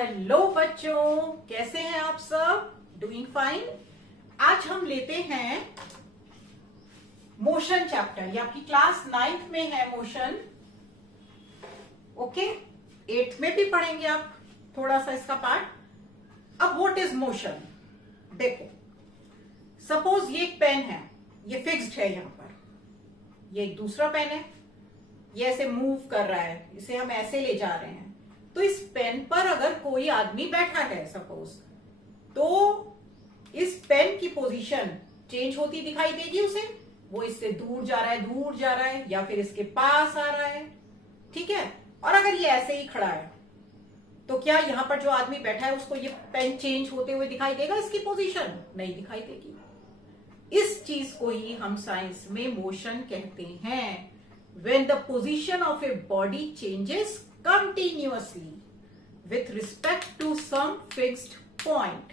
Hello बच्चों, कैसे हैं आप सब? Doing fine. आज हम लेते हैं मोशन चैप्टर। ये आपकी क्लास 9th में है मोशन। ओके, 8th में भी पढ़ेंगे आप थोड़ा सा इसका पार्ट। अब व्हाट इज मोशन? देखो, सपोज ये एक पेन है, ये फिक्स्ड है यहां पर। ये एक दूसरा पेन है, ये ऐसे मूव कर रहा है, इसे हम ऐसे ले जा रहे हैं। तो इस पेन पर अगर कोई आदमी बैठा है सपोज, तो इस पेन की पोजीशन चेंज होती दिखाई देगी उसे। वो इससे दूर जा रहा है, दूर जा रहा है, या फिर इसके पास आ रहा है। ठीक है। और अगर ये ऐसे ही खड़ा है तो क्या यहां पर जो आदमी बैठा है उसको ये पेन चेंज होते हुए दिखाई देगा? इसकी पोजीशन नहीं दिखाई देगी। इस चीज को ही हम साइंस में मोशन कहते हैं। When the position of a body changes continuously with respect to some fixed point,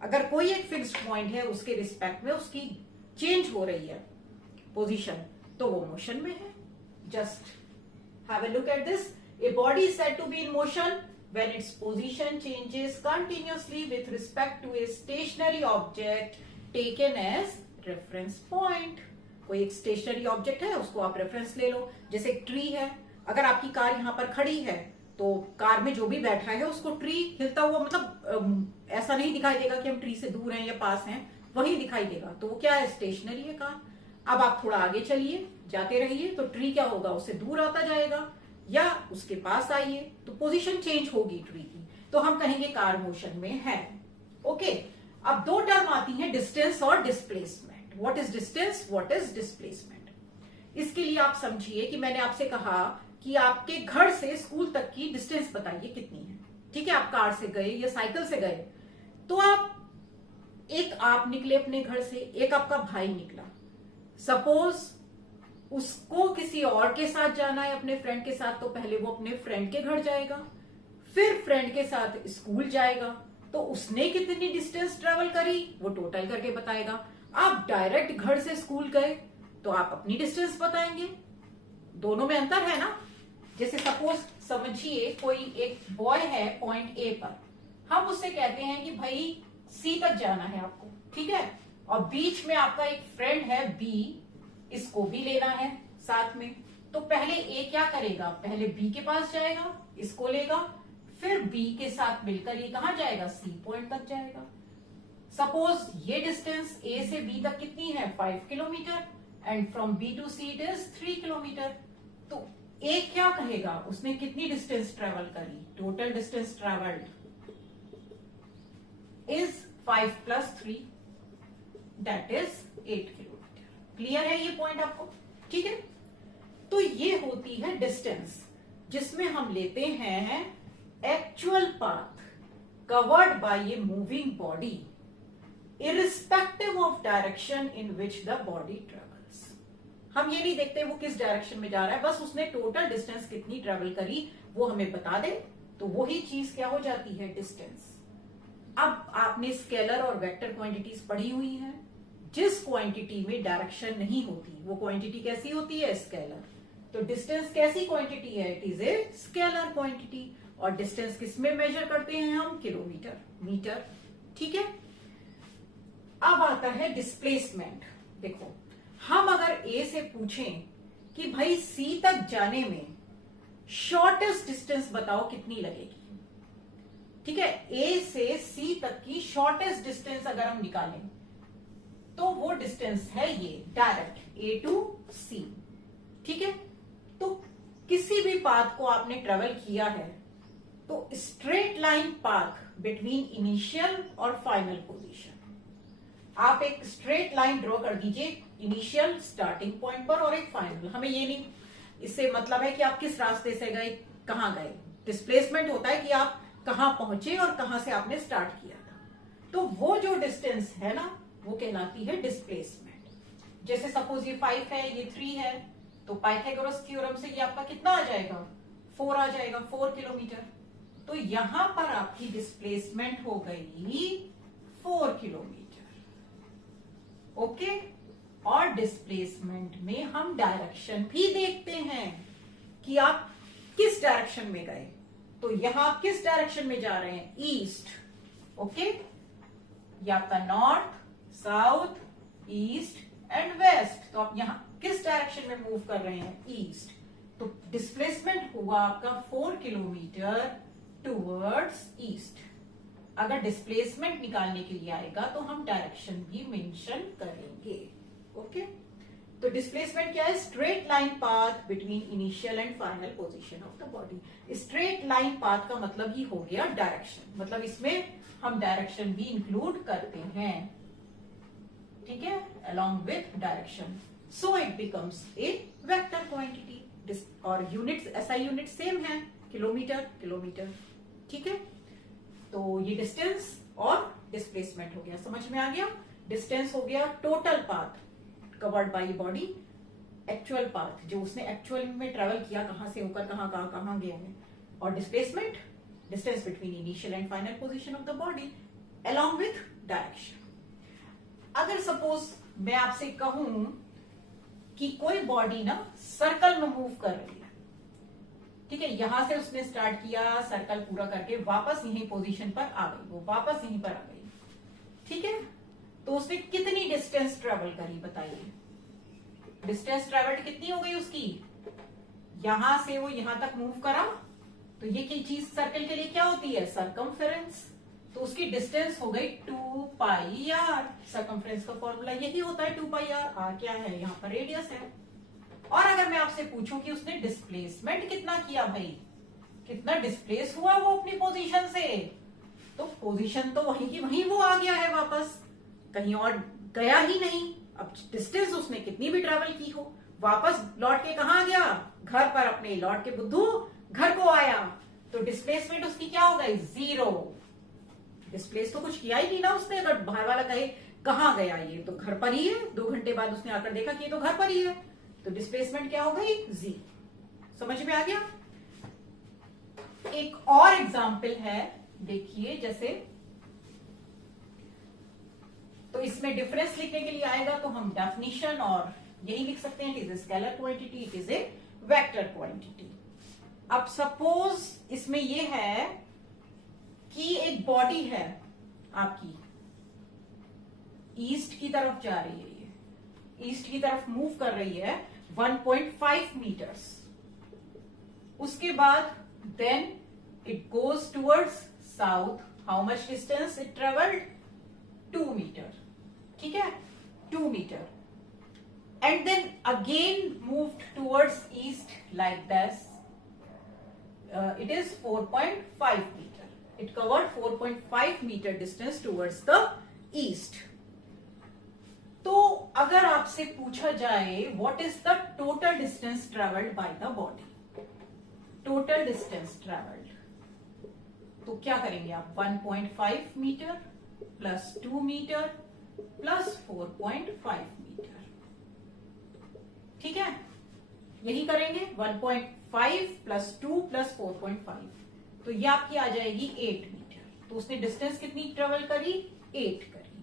अगर कोई एक फिक्स्ड पॉइंट है, उसके रिस्पेक्ट में उसकी चेंज हो रही है पोजीशन, तो वो मोशन में है। Just have a look at this. A body is said to be in motion when its position changes continuously with respect to a stationary object taken as reference point. कोई एक stationery object है, उसको आप reference ले लो। जैसे एक tree है, अगर आपकी कार यहां पर खड़ी है तो कार में जो भी बैठा है उसको ट्री हिलता हुआ, मतलब ऐसा नहीं दिखाई देगा कि हम ट्री से दूर हैं या पास हैं, वही दिखाई देगा। तो वो क्या है? स्टेशनरी है कार। अब आप थोड़ा आगे चलिए, जाते रहिए, तो ट्री क्या होगा? उससे दूर आता जाएगा, या उसके पास आइए तो पोजीशन चेंज होगी ट्री की। तो हम कहेंगे कार मोशन में है। ओके। अब दो टर्म आती हैं, डिस्टेंस और displacement. What is distance, what is displacement? इसके लिए आप समझिए कि मैंने आपसे कहा कि आपके घर से स्कूल तक की डिस्टेंस बताइए कितनी है। ठीक है, आप कार से गए या साइकिल से गए, तो आप निकले अपने घर से, एक आपका भाई निकला। सपोज उसको किसी और के साथ जाना है, अपने फ्रेंड के साथ, तो पहले वो अपने फ्रेंड के घर जाएगा, फिर फ्रेंड के साथ स्कूल जाएगा। तो उसने कितनी डिस्टेंस ट्रेवल करी वो टोटल करके बताएगा। आप डायरेक्ट घर से स्कूल गए तो आप अपनी डिस्टेंस बताएंगे। दोनों में अंतर है ना। जैसे सपोज समझिए कोई एक बॉय है पॉइंट ए पर, हम उससे कहते हैं कि भाई सी तक जाना है आपको। ठीक है। और बीच में आपका एक फ्रेंड है बी, इसको भी लेना है साथ में। तो पहले ए क्या करेगा? पहले बी के पास जाएगा, इसको लेगा, फिर बी के साथ मिलकर ये कहां जाएगा? सी पॉइंट तक जाएगा। सपोज ये डिस्टेंस ए से बी तक कितनी है? 5 kilometre, and from B to C it is 3 kilometre. तो ए क्या कहेगा? उसने कितनी डिस्टेंस ट्रेवल करी? Total distance travelled is 5 + 3 that is 8 kilometre. Clear है ये पॉइंट आपको? ठीक है। तो ये होती है डिस्टेंस, जिसमें हम लेते हैं actual path covered by a moving body irrespective of direction in which the body travels. हम ये नहीं देखते वो किस डायरेक्शन में जा रहा है, बस उसने टोटल डिस्टेंस कितनी ट्रेवल करी वो हमें बता दे, तो वही चीज क्या हो जाती है? डिस्टेंस। अब आपने स्केलर और वेक्टर क्वांटिटीज पढ़ी हुई हैं। जिस क्वांटिटी में डायरेक्शन नहीं होती वो क्वांटिटी कैसी होती है? स्केलर। तो डिस्टेंस कैसी क्वांटिटी है? It is a scalar quantity. और डिस्टेंस किस में मेजर करते हैं हम? Kilometre, metre. ठीक है। अब आता है डिस्प्लेसमेंट। देखो, हम अगर ए से पूछें कि भाई सी तक जाने में शॉर्टेस्ट डिस्टेंस बताओ कितनी लगेगी। ठीक है, ए से सी तक की शॉर्टेस्ट डिस्टेंस अगर हम निकालें तो वो डिस्टेंस है ये डायरेक्ट ए टू सी। ठीक है। तो किसी भी पाथ को आपने ट्रेवल किया है तो straight line path between initial और फाइनल पोजीशन, आप एक स्ट्रेट लाइन ड्रॉ कर दीजिए, इनिशियल स्टार्टिंग पॉइंट पर और एक फाइनल। हमें ये नहीं, इससे मतलब है कि आप किस रास्ते से गए, कहां गए। डिस्प्लेसमेंट होता है कि आप कहां पहुंचे और कहां से आपने स्टार्ट किया था। तो वो जो डिस्टेंस है ना, वो कहलाती है डिस्प्लेसमेंट। जैसे सपोज ये 5 है, ये 3 है, तो पाइथागोरस थ्योरम से ये आपका कितना आ जाएगा? 4 आ जाएगा, 4 किलोमीटर। तो यहां पर आपकी डिस्प्लेसमेंट हो गई 4 किलोमीटर। ओके। और डिस्प्लेसमेंट में हम डायरेक्शन भी देखते हैं कि आप किस डायरेक्शन में गए। तो यहां आप किस डायरेक्शन में जा रहे हैं? ईस्ट। ओके, ये आपका north, south, east and west. तो आप यहां किस डायरेक्शन में मूव कर रहे हैं? ईस्ट। तो डिस्प्लेसमेंट हुआ आपका 4 किलोमीटर टूवर्ड्स ईस्ट। अगर डिस्प्लेसमेंट निकालने के लिए आएगा तो हम डायरेक्शन भी मेंशन करेंगे। ओके, तो डिस्प्लेसमेंट क्या है? Straight line path between initial and final position of the body. Straight line path का मतलब ही हो गया डायरेक्शन, मतलब इसमें हम डायरेक्शन भी इंक्लूड करते हैं, ठीक है, along with direction. So it becomes a vector quantity. और यूनिट्स, ऐसा यूनिट सेम है, किलोमीटर किलोमीटर, ठीक है। तो ये डिस्टेंस और डिस्प्लेसमेंट हो गया, समझ में आ गया। डिस्टेंस हो गया total path covered by body, actual path जो उसने एक्चुअल में ट्रेवल किया, कहां से होकर कहां गया है। और displacement, distance between initial and final position of the body along with direction. अगर सपोज मैं आपसे कहूं कि कोई बॉडी ना सर्कल में मूव कर रही है, ठीक है, यहां से उसने स्टार्ट किया, सर्कल पूरा करके वापस यही पोजीशन पर आ गई, वो वापस यहीं पर आ गई, ठीक है। तो उसने कितनी डिस्टेंस ट्रेवल करी बताइए? डिस्टेंस ट्रेवल्ड कितनी हो गई उसकी? यहां से वो यहां तक मूव करा, तो ये की चीज सर्कल के लिए क्या होती है? सरकमफेरेंस। तो उसकी डिस्टेंस हो गई 2 पाई आर। सरकमफ्रेंस का फॉर्मूला यही होता है 2 पाई आर। आर क्या है? यहाँ पर रेडियस है। और अगर मैं आपसे पूछूं कि उसने डिस्प्लेसमेंट कितना किया भाई, कितना डिस्प्लेस हुआ वो अपनी पोजीशन से, तो पोजीशन तो वहीं की वहीं वो आ गया है वापस, कहीं और गया ही नहीं। अब डिस्टेंस उसने कितनी भी ट्रेवल की हो, वापस लौट के कहा गया? घर पर अपने लौट के बुद्धू घर को आया। तो डिस्प्लेसमेंट उसकी क्या हो गई? 0। डिस्प्लेस तो कुछ किया ही नहीं ना उसने। अगर बाहर वाला कहे कहां गया, ये तो घर पर ही है, 2 घंटे बाद उसने आकर देखा कि ये तो घर पर ही है, तो डिस्प्लेसमेंट क्या हो गई? 0। समझ में आ गया। एक और एग्जाम्पल है, देखिए, जैसे तो इसमें डिफरेंस लिखने के लिए आएगा तो हम डेफिनेशन और यही लिख सकते हैं, it is a scalar quantity, it is A vector quantity. अब सपोज इसमें यह है कि एक बॉडी है आपकी, ईस्ट की तरफ जा रही है, ये ईस्ट की तरफ मूव कर रही है 1.5 मीटर्स। उसके बाद then it goes towards south. How much distance it travelled? 2 metre, ठीक है, 2 metre. And then again moved towards east like this. It is 4.5 meter. It covered 4.5 meter distance towards the east. तो अगर आपसे पूछा जाए what is the total distance traveled by the body, total distance traveled, तो क्या करेंगे आप? 1.5 metre plus 2 metre plus 4.5 metre, ठीक है, यही करेंगे। 1.5 प्लस 2 प्लस 4.5, तो ये आपकी आ जाएगी 8 मीटर। तो उसने डिस्टेंस कितनी ट्रेवल करी? 8 करी।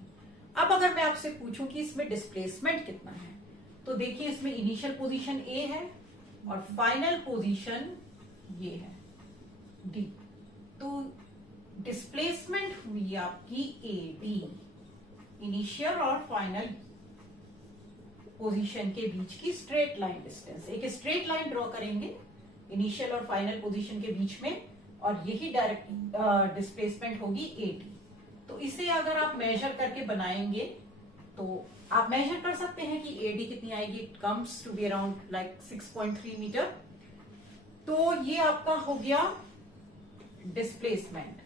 अब अगर मैं आपसे पूछूं कि इसमें डिस्प्लेसमेंट कितना है, तो देखिए इसमें इनिशियल पोजीशन ए है और फाइनल पोजीशन ये है डी। तो डिस्प्लेसमेंट हुई आपकी ए डी, इनिशियल और फाइनल पोजीशन के बीच की स्ट्रेट लाइन डिस्टेंस। एक स्ट्रेट लाइन ड्रॉ करेंगे इनिशियल और फाइनल पोजीशन के बीच में, और यही डायरेक्ट डिस्प्लेसमेंट होगी एडी। तो इसे अगर आप मेजर करके बनाएंगे तो आप मेजर कर सकते हैं कि एडी कितनी आएगी। It comes to be around like 6.3 metre. तो ये आपका हो गया डिस्प्लेसमेंट,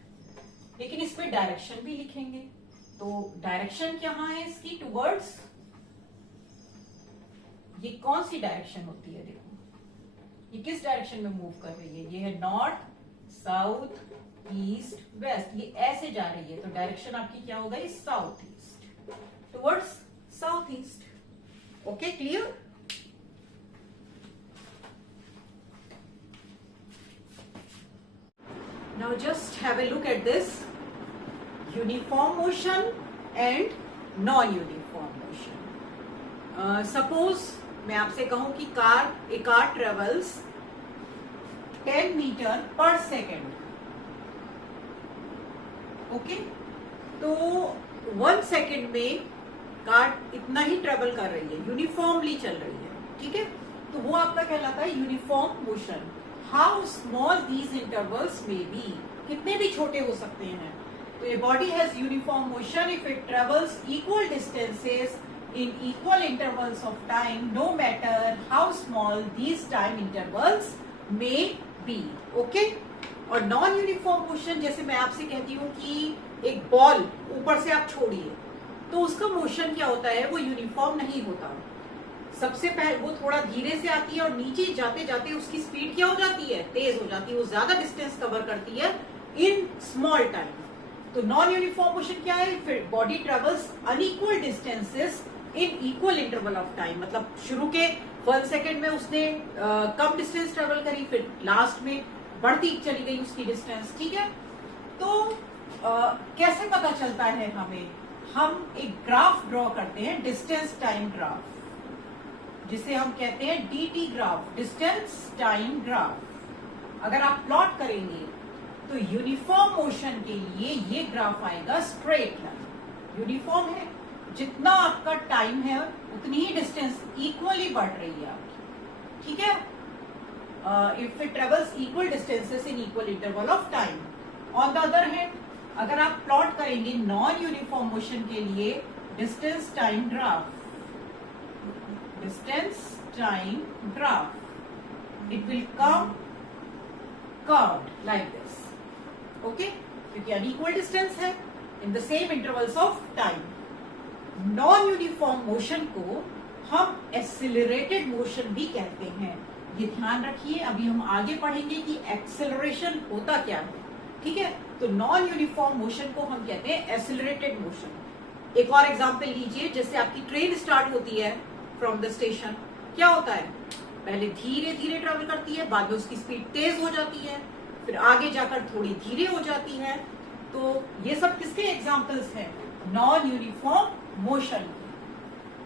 लेकिन इसमें डायरेक्शन भी लिखेंगे। तो डायरेक्शन क्या है इसकी? टुवर्ड्स, ये कौन सी डायरेक्शन होती है? देखो ये किस डायरेक्शन में मूव कर रही है? ये है नॉर्थ, साउथ, ईस्ट, वेस्ट, ये ऐसे जा रही है। तो डायरेक्शन आपकी क्या हो गई? South east, towards south east. Okay, clear? Now just have a look at this uniform motion and non uniform motion. Suppose मैं आपसे कहूं कि ए car travels 10 metre per second okay, तो 1 सेकेंड में कार इतना ही ट्रेवल कर रही है, यूनिफॉर्मली चल रही है, ठीक है, तो वो आपका कहलाता है uniform motion. How small these intervals में बी, कितने भी छोटे हो सकते हैं। तो a body has uniform motion if it travels equal distances in equal intervals of time, no matter how small these time intervals may be. Okay? और non uniform motion, जैसे मैं आपसे कहती हूँ कि एक बॉल ऊपर से आप छोड़िए, तो उसका मोशन क्या होता है, वो यूनिफॉर्म नहीं होता। सबसे पहले वो थोड़ा धीरे से आती है और नीचे जाते जाते उसकी स्पीड क्या हो जाती है, तेज हो जाती है, वो ज्यादा डिस्टेंस कवर करती है इन स्मॉल टाइम। तो नॉन यूनिफॉर्म मोशन क्या है, फिर body travels unequal distances in equal interval of time, मतलब शुरू के 1 सेकेंड में उसने कम डिस्टेंस ट्रेवल करी, फिर लास्ट में बढ़ती चली गई उसकी डिस्टेंस, ठीक है। तो कैसे पता चलता है हमें, हम एक ग्राफ ड्रॉ करते हैं, डिस्टेंस टाइम ग्राफ, जिसे हम कहते हैं DT graph, distance time graph. अगर आप प्लॉट करेंगे तो यूनिफॉर्म मोशन के लिए ये ग्राफ आएगा स्ट्रेट लाइन, यूनिफॉर्म है, जितना आपका टाइम है उतनी ही डिस्टेंस इक्वली बढ़ रही है आपकी, ठीक है। If it travels equal distances in equal interval of time. On the other hand, अगर आप प्लॉट करेंगे नॉन यूनिफॉर्म मोशन के लिए distance time graph, distance time graph, it will come curved like this, okay, क्योंकि unequal distance है in the same intervals of time. Non uniform motion को हम accelerated motion भी कहते हैं, ये ध्यान रखिए। अभी हम आगे पढ़ेंगे कि एक्सेलरेशन होता क्या है, ठीक है। तो नॉन यूनिफॉर्म मोशन को हम कहते हैं एक्सेलरेटेड मोशन। एक और एग्जांपल लीजिए, जैसे आपकी ट्रेन स्टार्ट होती है फ्रॉम द स्टेशन, क्या होता है, पहले धीरे धीरे ट्रेवल करती है, बाद में उसकी स्पीड तेज हो जाती है, फिर आगे जाकर थोड़ी धीरे हो जाती है। तो ये सब किसके एग्जाम्पल्स हैं, नॉन यूनिफॉर्म मोशन।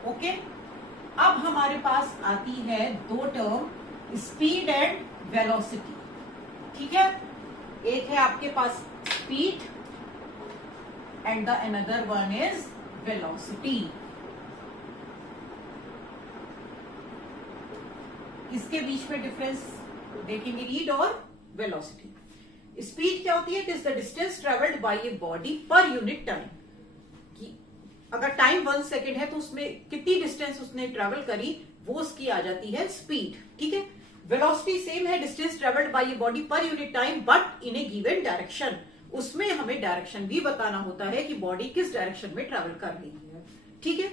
ओके, अब हमारे पास आती है दो टर्म, स्पीड एंड वेलोसिटी, ठीक है। एक है आपके पास speed and the another one is velocity. इसके बीच में डिफरेंस देखेंगे, रीड और वेलोसिटी। स्पीड क्या होती है, it is the distance travelled by a body per unit time. अगर टाइम 1 सेकेंड है तो उसमें कितनी डिस्टेंस उसने ट्रेवल करी, वो उसकी आ जाती है स्पीड, ठीक है। वेलोसिटी सेम है, distance travelled by a body per unit time but in A given direction. उसमें हमें डायरेक्शन भी बताना होता है कि बॉडी किस डायरेक्शन में ट्रेवल कर रही है, ठीक है।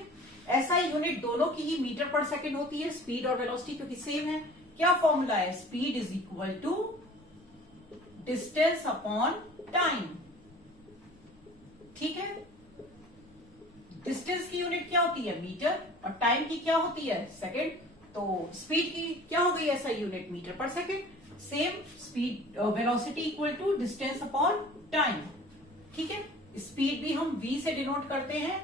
ऐसा यूनिट दोनों की ही मीटर पर सेकेंड होती है, स्पीड और वेलोसिटी, क्योंकि सेम है। क्या फॉर्मूला है, speed is equal to distance upon time, ठीक है। डिस्टेंस की यूनिट क्या होती है, मीटर, और टाइम की क्या होती है, सेकेंड। तो स्पीड की क्या हो गई ऐसा unit, metre per second. Same speed, velocity equal to distance upon time, ठीक है। स्पीड भी हम v से डिनोट करते हैं,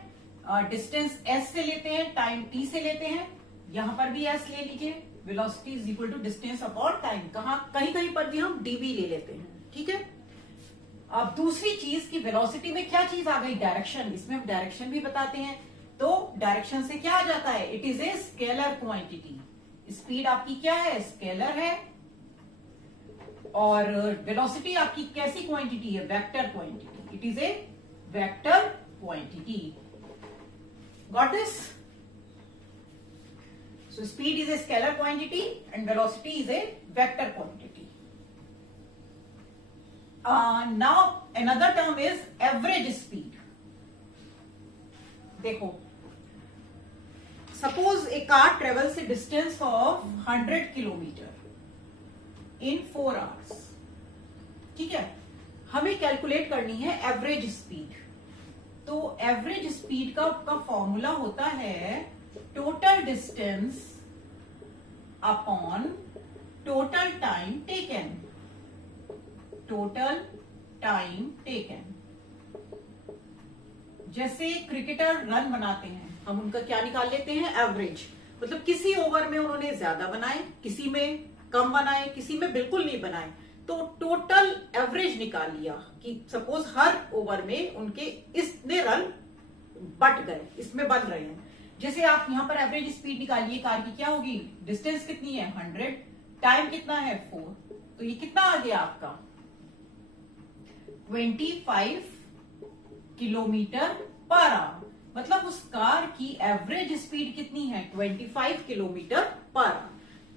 डिस्टेंस s से लेते हैं, टाइम t से लेते हैं, यहां पर भी s ले लीजिए। Velocity is equal to distance upon time, कहीं कहीं पर भी हम dv ले लेते हैं, ठीक है। अब दूसरी चीज की वेलोसिटी में क्या चीज आ गई, डायरेक्शन। इसमें हम डायरेक्शन भी बताते हैं। तो डायरेक्शन से क्या आ जाता है, it is a scalar quantity. Speed आपकी क्या है, स्केलर है, और वेलोसिटी आपकी कैसी क्वांटिटी है, vector quantity. It is A vector quantity. Got this? So speed is a scalar quantity and velocity is a vector quantity. Now another term is average speed. देखो, suppose a car travels a distance of 100 kilometre in 4 hours, ठीक है। हमें calculate करनी है average speed. तो average speed का formula होता है total distance upon total time taken, total time taken. जैसे क्रिकेटर रन बनाते हैं, हम उनका क्या निकाल लेते हैं, एवरेज। मतलब किसी ओवर में उन्होंने ज्यादा बनाए, किसी में कम बनाए, किसी में बिल्कुल नहीं बनाए, तो टोटल एवरेज निकाल लिया कि सपोज हर ओवर में उनके इतने रन बट गए, इसमें बन रहे हैं। जैसे आप यहां पर एवरेज स्पीड निकालिए कार की, क्या होगी, डिस्टेंस कितनी है 100, टाइम कितना है 4, तो ये कितना आ गया आपका 25 किलोमीटर पर आवर। मतलब उस कार की एवरेज स्पीड कितनी है 25 किलोमीटर पर आवर।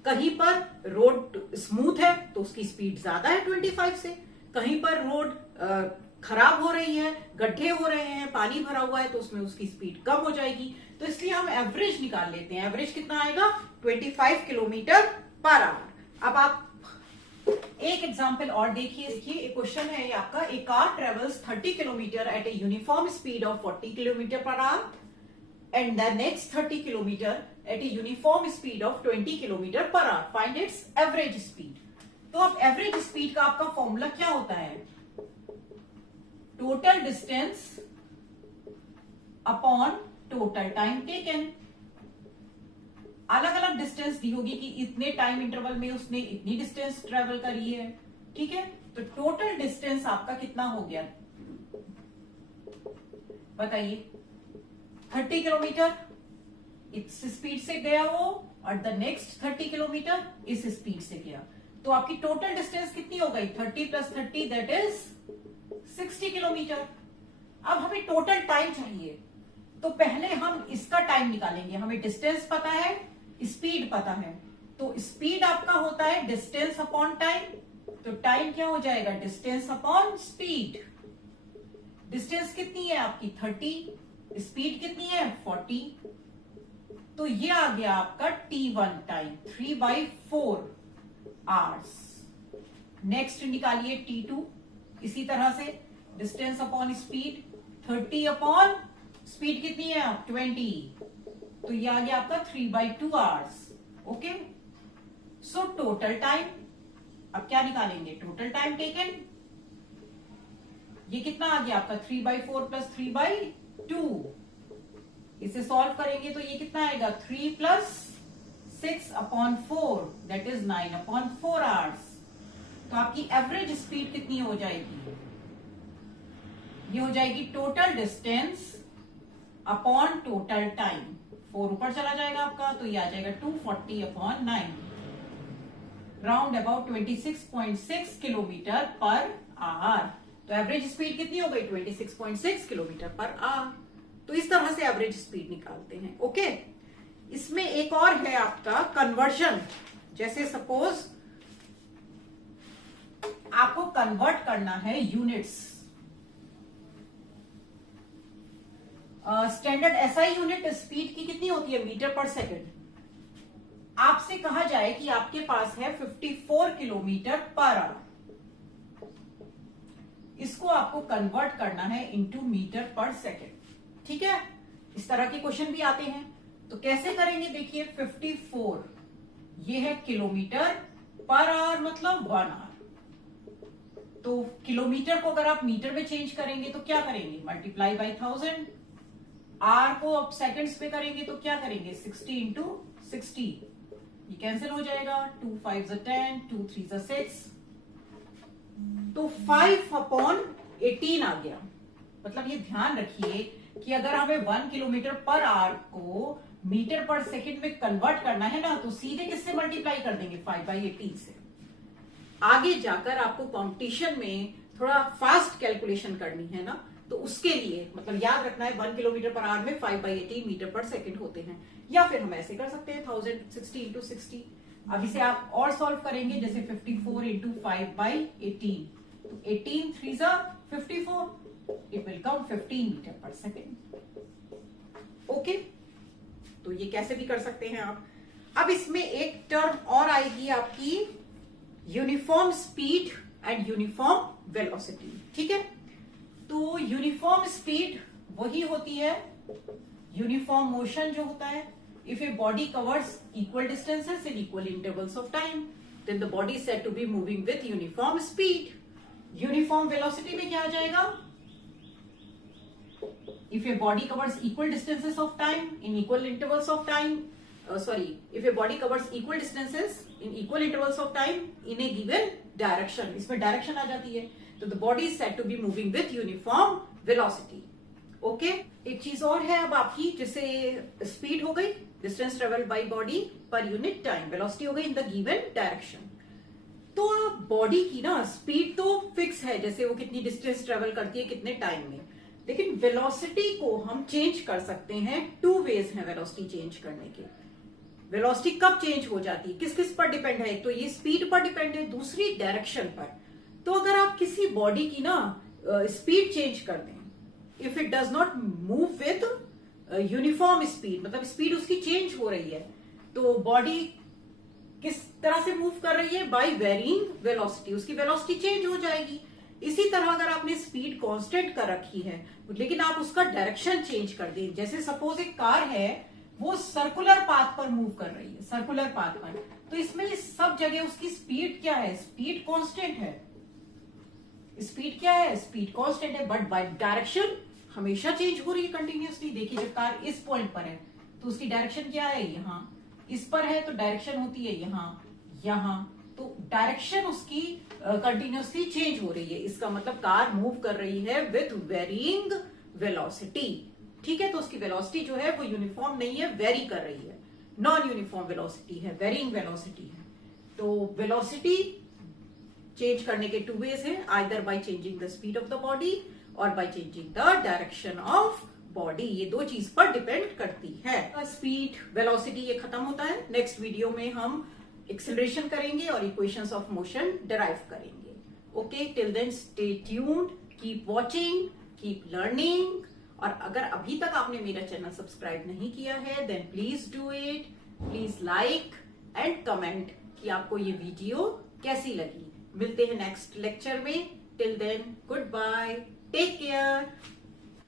कहीं पर रोड स्मूथ है तो उसकी स्पीड ज्यादा है 25 से, कहीं पर रोड खराब हो रही है, गड्ढे हो रहे हैं, पानी भरा हुआ है, तो उसमें उसकी स्पीड कम हो जाएगी। तो इसलिए हम एवरेज निकाल लेते हैं। एवरेज कितना आएगा 25 किलोमीटर पर आवर। अब आप एक एग्जाम्पल और देखिए। एक क्वेश्चन है ये आपका, a car travels 30 kilometre at a uniform speed of 40 kilometre per hour and the next 30 kilometre at a uniform speed of 20 kilometre per hour, find its average speed. तो अब एवरेज स्पीड का आपका formula क्या होता है, total distance upon total time taken. अलग अलग distance दी होगी कि इतने टाइम इंटरवल में उसने इतनी डिस्टेंस ट्रेवल करी है, ठीक है। तो टोटल डिस्टेंस आपका कितना हो गया बताइए, 30 किलोमीटर इस स्पीड से गया वो और द नेक्स्ट 30 किलोमीटर इस स्पीड से गया, तो आपकी टोटल डिस्टेंस कितनी हो गई 30 + 30 दैट इज 60 किलोमीटर। अब हमें टोटल टाइम चाहिए, तो पहले हम इसका टाइम निकालेंगे। हमें डिस्टेंस पता है, स्पीड पता है, तो स्पीड आपका होता है डिस्टेंस अपॉन टाइम। तो टाइम क्या हो जाएगा डिस्टेंस अपॉन स्पीड। डिस्टेंस कितनी है आपकी 30, स्पीड कितनी है 40, तो ये आ गया आपका T1 टाइम 3/4 आवर्स। नेक्स्ट निकालिए T2, इसी तरह से distance upon speed 30 upon speed कितनी है 20, तो ये आ गया आपका 3/2 hours. Okay, so total time, अब क्या निकालेंगे टोटल टाइम टेकन, ये कितना आ गया आपका 3/4 + 3/2। इसे सॉल्व करेंगे तो ये कितना आएगा 3 + 6/4 दैट इज 9/4 आवर्स। तो आपकी एवरेज स्पीड कितनी हो जाएगी, ये हो जाएगी total distance upon total time. 4 ऊपर चला जाएगा आपका, तो ये आ जाएगा 240/9, round about 26.6 kilometre per our. तो एवरेज स्पीड कितनी हो गई 26.6 किलोमीटर पर आवर। तो इस तरह से एवरेज स्पीड निकालते हैं। ओके, इसमें एक और है आपका कन्वर्जन। जैसे सपोज आपको कन्वर्ट करना है units, standard SI unit speed की कितनी होती है मीटर पर सेकंड। आपसे कहा जाए कि आपके पास है 54 किलोमीटर पर आवर, इसको आपको कन्वर्ट करना है इनटू मीटर पर सेकंड। ठीक है, इस तरह के क्वेश्चन भी आते हैं। तो कैसे करेंगे देखिए, 54 ये है किलोमीटर पर आवर मतलब 1 आवर। तो किलोमीटर को अगर आप मीटर में चेंज करेंगे तो क्या करेंगे, मल्टीप्लाई बाई 1000। आर को अब सेकंड्स पे करेंगे तो क्या करेंगे 60 × 60, ये कैंसिल हो जाएगा, 2 5 = 10, 2 3 = 6, तो 5/18 आ गया। मतलब ये ध्यान रखिए कि अगर हमें 1 किलोमीटर पर आवर को मीटर पर सेकंड में कन्वर्ट करना है ना, तो सीधे किससे मल्टीप्लाई कर देंगे 5/18 से। आगे जाकर आपको कंपटीशन में थोड़ा फास्ट कैलकुलेशन करनी है ना, तो उसके लिए मतलब याद रखना है 1 किलोमीटर पर आवर में 5/18 मीटर पर सेकंड होते हैं। या फिर हम ऐसे कर सकते हैं 1060 × 60। अब इसे आप और सॉल्व करेंगे, जैसे 54 × 5/18, तो 18 3 = 54, इट विल कम 15 मीटर पर सेकंड। ओके, तो ये कैसे भी कर सकते हैं आप। अब इसमें एक टर्म और आएगी आपकी, uniform speed and uniform velocity. ठीक है, तो यूनिफॉर्म स्पीड वही होती है, यूनिफॉर्म मोशन जो होता है, if a body covers equal distances in equal intervals of time then the body is said to be moving with uniform speed. Uniform velocity में क्या आ जाएगा, if a body covers equal distances of time in equal intervals of time, if a body covers equal distances in equal intervals of time in a given direction, इसमें direction आ जाती है, तो the body is said to be moving with uniform velocity. Okay, एक चीज और है अब आपकी, जैसे स्पीड हो गई, distance travel by body per unit time, velocity हो गई इन द गिवन डायरेक्शन। तो बॉडी की ना स्पीड तो फिक्स है, जैसे वो कितनी डिस्टेंस ट्रेवल करती है कितने टाइम में, लेकिन वेलोसिटी को हम चेंज कर सकते हैं। 2 वेज हैं वेलोसिटी चेंज करने के। वेलोसिटी कब चेंज हो जाती है, किस किस पर डिपेंड है, एक तो ये स्पीड पर डिपेंड है, दूसरी डायरेक्शन पर। तो अगर आप किसी बॉडी की ना स्पीड चेंज कर दें, if it does not move with uniform speed, मतलब स्पीड उसकी चेंज हो रही है, तो बॉडी किस तरह से मूव कर रही है, बाय वेरिंग वेलोसिटी, उसकी वेलोसिटी चेंज हो जाएगी। इसी तरह अगर आपने स्पीड कांस्टेंट कर रखी है, लेकिन आप उसका डायरेक्शन चेंज कर दें, जैसे सपोज एक कार है वो सर्कुलर पाथ पर मूव कर रही है, सर्कुलर पाथ पर, तो इसमें सब जगह उसकी स्पीड क्या है, स्पीड कांस्टेंट है, स्पीड क्या है, स्पीड कांस्टेंट है, बट बाय डायरेक्शन हमेशा चेंज हो रही है कंटिन्यूअसली। देखिए जब कार इस पॉइंट पर है तो उसकी डायरेक्शन क्या है, यहाँ, इस पर है तो डायरेक्शन होती है यहाँ, यहाँ, तो डायरेक्शन उसकी कंटिन्यूअसली चेंज हो रही है। इसका मतलब कार मूव कर रही है विथ वेरिंग वेलोसिटी। ठीक है, तो उसकी वेलोसिटी जो है वो यूनिफॉर्म नहीं है, वेरी कर रही है, नॉन यूनिफॉर्म वेलोसिटी है, वेरिंग वेलोसिटी है। तो वेलोसिटी चेंज करने के 2 वेज है, either by changing the speed of the body और by changing the direction of body. ये 2 चीज पर डिपेंड करती है। स्पीड वेलोसिटी ये खत्म होता है। नेक्स्ट वीडियो में हम एक्सेलरेशन करेंगे और इक्वेशंस ऑफ मोशन डिराइव करेंगे। Okay, till then stay tuned, keep watching, keep learning. और अगर अभी तक आपने मेरा चैनल सब्सक्राइब नहीं किया है then please do it, please like and comment कि आपको ये वीडियो कैसी लगी। मिलते हैं नेक्स्ट लेक्चर में। Till then good bye, take care.